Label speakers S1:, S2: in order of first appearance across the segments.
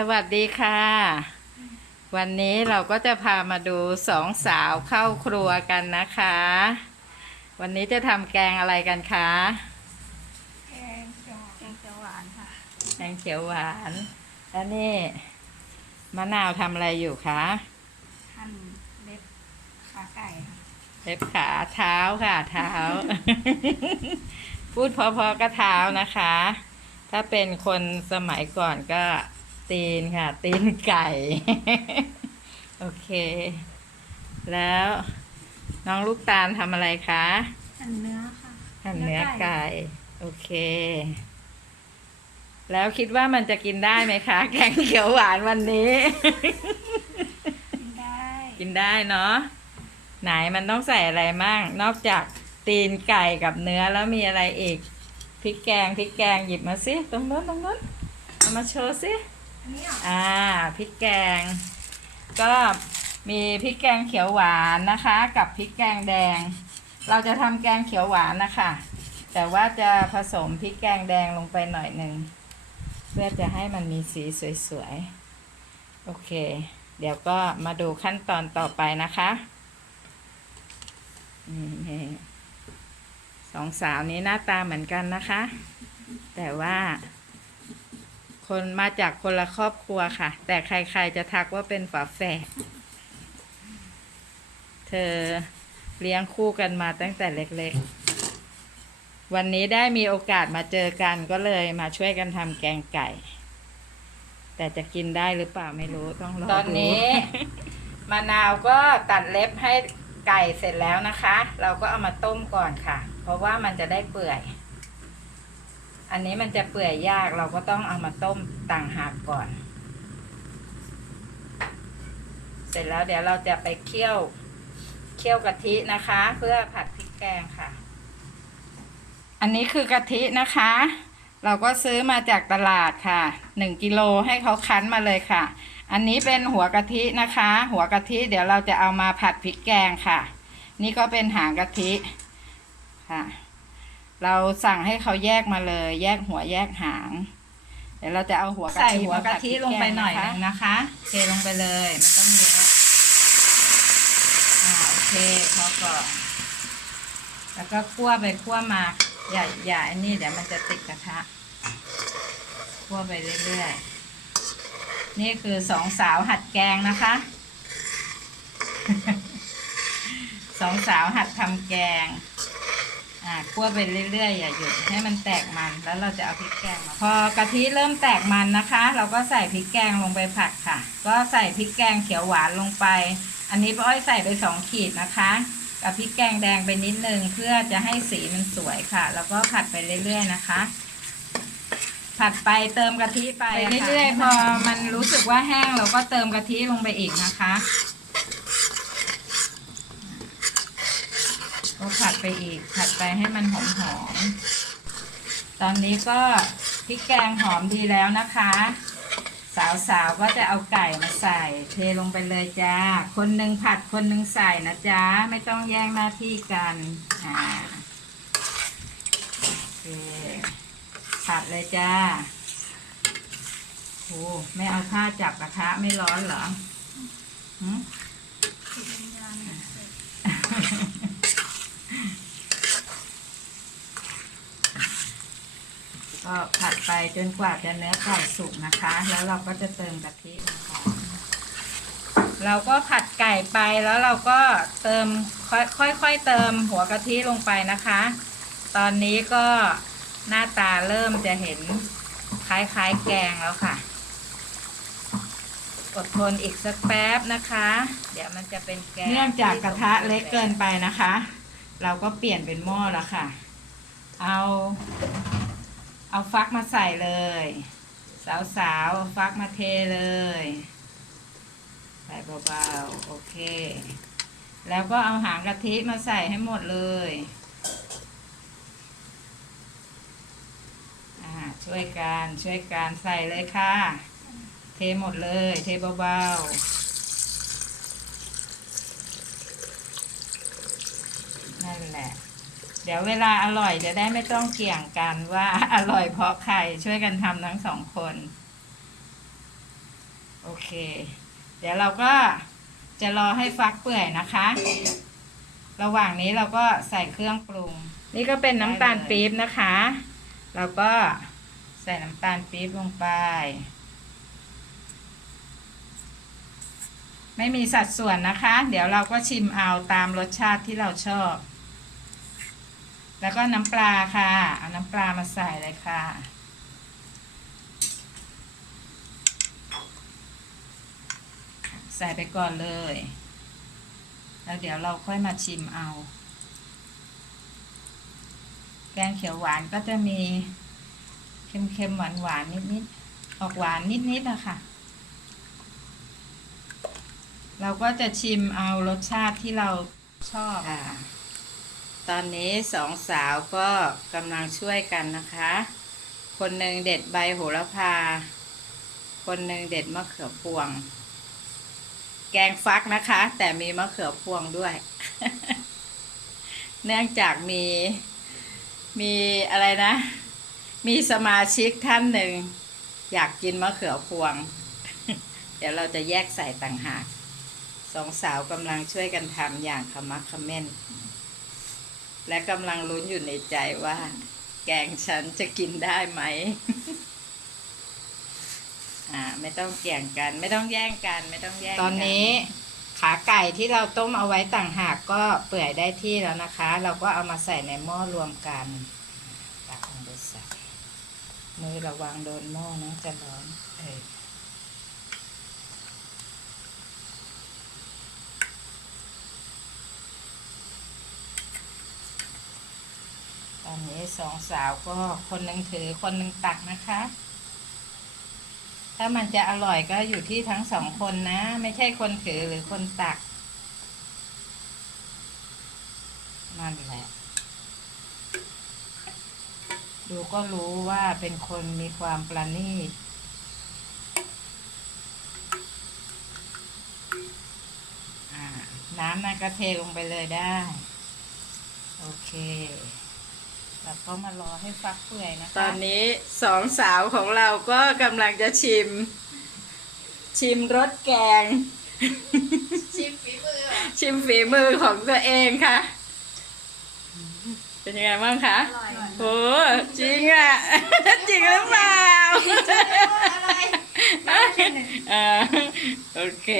S1: สวัสดีค่ะ วันนี้เราก็จะพามาดูสองสาวเข้าครัวกันนะคะ วันนี้จะทำแกงอะไรกันคะ
S2: แกงเขียวแกงเขียวหวานค่ะ
S1: แกงเขียวหวานแล้วนี่มะนาวทำอะไรอยู่คะ
S2: หั่นเล็บขาไก่ค่ะ
S1: เล็บขาเท้าค่ะเท้า พูดพอๆก็เท้านะคะ ถ้าเป็นคนสมัยก่อนก็ ตีนค่ะ ตีนไก่ โอเค แล้วน้องลูกตาลทำอะไรคะ
S2: หั่นเนื้อค่ะ
S1: หั่นเนื้อไก่ โอเค แล้วคิดว่ามันจะกินได้ไหมคะ แกงเขียวหวานวันนี้
S2: กินได้
S1: กินได้เนาะไหนมันต้องใส่อะไรมั่งนอกจากตีนไก่กับเนื้อแล้วมีอะไรอีกพริกแกงพริกแกงหยิบมาสิตรงนู้นตรงนู้นเอามาโชว์สิ
S2: อ่า
S1: พริกแกง ก็มีพริกแกงเขียวหวานนะคะ กับพริกแกงแดง เราจะทำแกงเขียวหวานนะคะ แต่ว่าจะผสมพริกแกงแดงลงไปหน่อยหนึ่งเพื่อจะให้มันมีสีสวยๆโอเค เดี๋ยวก็มาดูขั้นตอนต่อไปนะคะสองสาวนี้หน้าตาเหมือนกันนะคะ แต่ว่า คนมาจากคนละครอบครัวค่ะ แต่ใครๆจะทักว่าเป็นฝาแฝดเธอเลี้ยงคู่กันมาตั้งแต่เล็กๆ วันนี้ได้มีโอกาสมาเจอกันก็เลยมาช่วยกันทำแกงไก่ แต่จะกินได้หรือเปล่าไม่รู้ต้องรอตอนนี้มะนาวก็ตัดเล็บให้ไก่เสร็จแล้วนะคะ เราก็เอามาต้มก่อนค่ะ เพราะว่ามันจะได้เปื่อย อันนี้มันจะเปื่อยยากเราก็ต้องเอามาต้มต่างหากก่อน เสร็จแล้วเดี๋ยวเราจะไปเคี่ยวเคี่ยวกะทินะคะ เพื่อผัดพริกแกงค่ะ อันนี้คือกะทินะคะ เราก็ซื้อมาจากตลาดค่ะหนึ่งกิโลให้เขาคั้นมาเลยค่ะ อันนี้เป็นหัวกะทินะคะ หัวกะทิเดี๋ยวเราจะเอามาผัดพริกแกงค่ะ นี่ก็เป็นหางกะทิค่ะ เราสั่งให้เขาแยกมาเลย แยกหัวแยกหาง เดี๋ยวเราจะเอาหัวกะทิ
S2: ใส่หัวกะทิลงไปหน่อย
S1: มา
S2: ห
S1: ผัด
S2: นึ่ง
S1: พริกแกงนะคะเทลงไปเลยมันต้องเยอะอ่าโอเคพอก่อนแล้วก็คั่วไปคั่วมาอย่าอย่าไอ้นี่เดี๋ยวมันจะติดกระทะคั่วไปเรื่อยๆ นี่คือสองสาวหัดแกงนะคะ สองสาวหัดทำแกง อ่าคั่วไปเรื่อยๆอย่าหยุดให้มันแตกมันแล้วเราจะเอาพริกแกงมาพอกะทิเริ่มแตกมันนะคะ เราก็ใส่พริกแกงลงไปผัดค่ะ ก็ใส่พริกแกงเขียวหวานลงไป อันนี้ป้าอ้อยใส่ไปสองขีดนะคะกับพริกแกงแดงไปนิดนึงเพื่อจะให้สีมันสวยค่ะ แล้วก็ผัดไปเรื่อยๆนะคะ ผัดไปเติมกะทิไปเรื่อยๆพอมันรู้สึกว่าแห้งเราก็เติมกะทิลงไปอีกนะคะ ก็ผัดไปอีก ผัดไปให้มันหอมหอมๆตอนนี้ก็พริกแกงหอมดีแล้วนะคะ สาวๆก็จะเอาไก่มาใส่ เทลงไปเลยจ้า คนหนึ่งผัดคนหนึ่งใส่นะจ๊ะไม่ต้องแย่งหน้าที่กัน อ่าโอเคผัดเลยจ้าโอ้ไม่เอาผ้าจับกระทะไม่ร้อนเหรอหืม
S2: กินยาเนี่ยเสร็จ
S1: ก็ผัดไป จนกว่าจะเนื้อไก่สุกนะคะ แล้วเราก็จะเติมกะทินะคะเราก็ผัดไก่ไปแล้วเราก็เติมค่อยค่อยๆเติมหัวกะทิลงไปนะคะ ตอนนี้ก็หน้าตาเริ่มจะเห็นคล้ายๆแกงแล้วค่ะ อดทนอีกสักแป๊บนะคะ เดี๋ยวมันจะเป็นแกงเนื่องจากกระทะเล็กเกินไปนะคะ เราก็เปลี่ยนเป็นหม้อแล้วค่ะ เอา เอาฟักมาใส่เลย สาวๆเอาฟักมาเทเลย ใส่เบาๆ โอเค แล้วก็เอาหางกะทิมาใส่ให้หมดเลยอ่าช่วยกันช่วยกันใส่เลยค่ะ เทหมดเลย เทเบาๆนั่นแหละ เดี๋ยวเวลาอร่อยจะได้ไม่ต้องเกี่ยงกันว่าอร่อยเพราะใครช่วยกันทำทั้งสองคน โอเค เดี๋ยวเราก็จะรอให้ฟักเปื่อยนะคะ ระหว่างนี้เราก็ใส่เครื่องปรุง นี่ก็เป็นน้ำตาลปี๊บนะคะ เราก็ใส่น้ำตาลปี๊บลงไป ไม่มีสัดส่วนนะคะ เดี๋ยวเราก็ชิมเอาตามรสชาติที่เราชอบ แล้วก็น้ำปลาค่ะ เอาน้ำปลามาใส่เลยค่ะ ใส่ไปก่อนเลย แล้วเดี๋ยวเราค่อยมาชิมเอา แกงเขียวหวานก็จะมีเค็มๆ หวานๆ นิดๆ ออกหวานนิดๆนะคะเราก็จะชิมเอารสชาติที่เราชอบค่ะ ตอนนี้สองสาวก็กำลังช่วยกันนะคะ คนหนึ่งเด็ดใบโหระพา คนหนึ่งเด็ดมะเขือพวง แกงฟักนะคะ แต่มีมะเขือพวงด้วย เนื่องจากมีมีอะไรนะ มีสมาชิกท่านหนึ่ง อยากกินมะเขือพวง เดี๋ยวเราจะแยกใส่ต่างหากสองสาวกำลังช่วยกันทำอย่างขมักเขม้น และกำลังลุ้นอยู่ในใจว่า แกงฉันจะกินได้ไหมอ่า ไม่ต้องเกี่ยงกัน ไม่ต้องแย่งกัน ไม่ต้องแย่งกันตอนนี้ขาไก่ที่เราต้มเอาไว้ต่างหากก็เปื่อยได้ที่แล้วนะคะ เราก็เอามาใส่ในหม้อรวมกันตักลงไปใส่มือระวังโดนหม้อนะจะร้อนเออ ต อนนี้สองสาวก็คนหนึ่งถือคนหนึ่งตักนะคะ ถ้ามันจะอร่อยก็อยู่ที่ทั้งสองคนนะ ไม่ใช่คนถือหรือคนตักนั่นแหละดูก็รู้ว่าเป็นคนมีความประณีตน้ำนั่นก็เทลงไปเลยได้ โอเค แล้วก็มารอให้ฟักเปื่อยนะคะ ตอนนี้สองสาวของเราก็กำลังจะชิม ชิมรสแกง
S2: ชิมฝีมือ
S1: ชิมฝีมือของตัวเองค่ะ เป็นยังไงบ้างคะ
S2: อร่อย
S1: โอ้จริงอะ จริงหรือเปล่า
S2: อะไร
S1: เออโอเค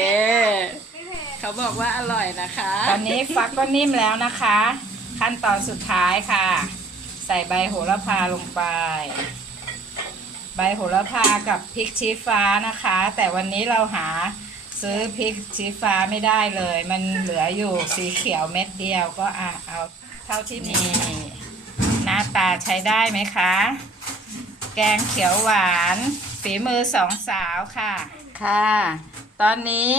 S2: ไม่เผ็ด
S1: เขาบอกว่าอร่อยนะคะ ตอนนี้ฟักก็นิ่มแล้วนะคะ ขั้นตอนสุดท้ายค่ะ ใส่ใบโหระพาลงไป ใบโหระพากับพริกชี้ฟ้านะคะ แต่วันนี้เราหาซื้อพริกชี้ฟ้าไม่ได้เลย มันเหลืออยู่สีเขียวเม็ดเดียวก็อะเอาเท่าที่มีหน้าตาใช้ได้ไหมคะ แกงเขียวหวานฝีมือสองสาวค่ะ ค่ะ ตอนนี้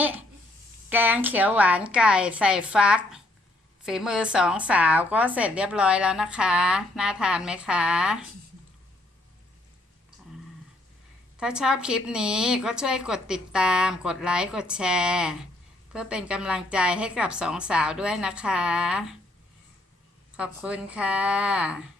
S1: แกงเขียวหวานไก่ใส่ฟัก ฝีมือสองสาวก็เสร็จเรียบร้อยแล้วนะคะ น่าทานไหมคะ ถ้าชอบคลิปนี้ก็ช่วยกดติดตาม กดไลค์ กดแชร์ เพื่อเป็นกำลังใจให้กับสองสาวด้วยนะคะ ขอบคุณค่ะ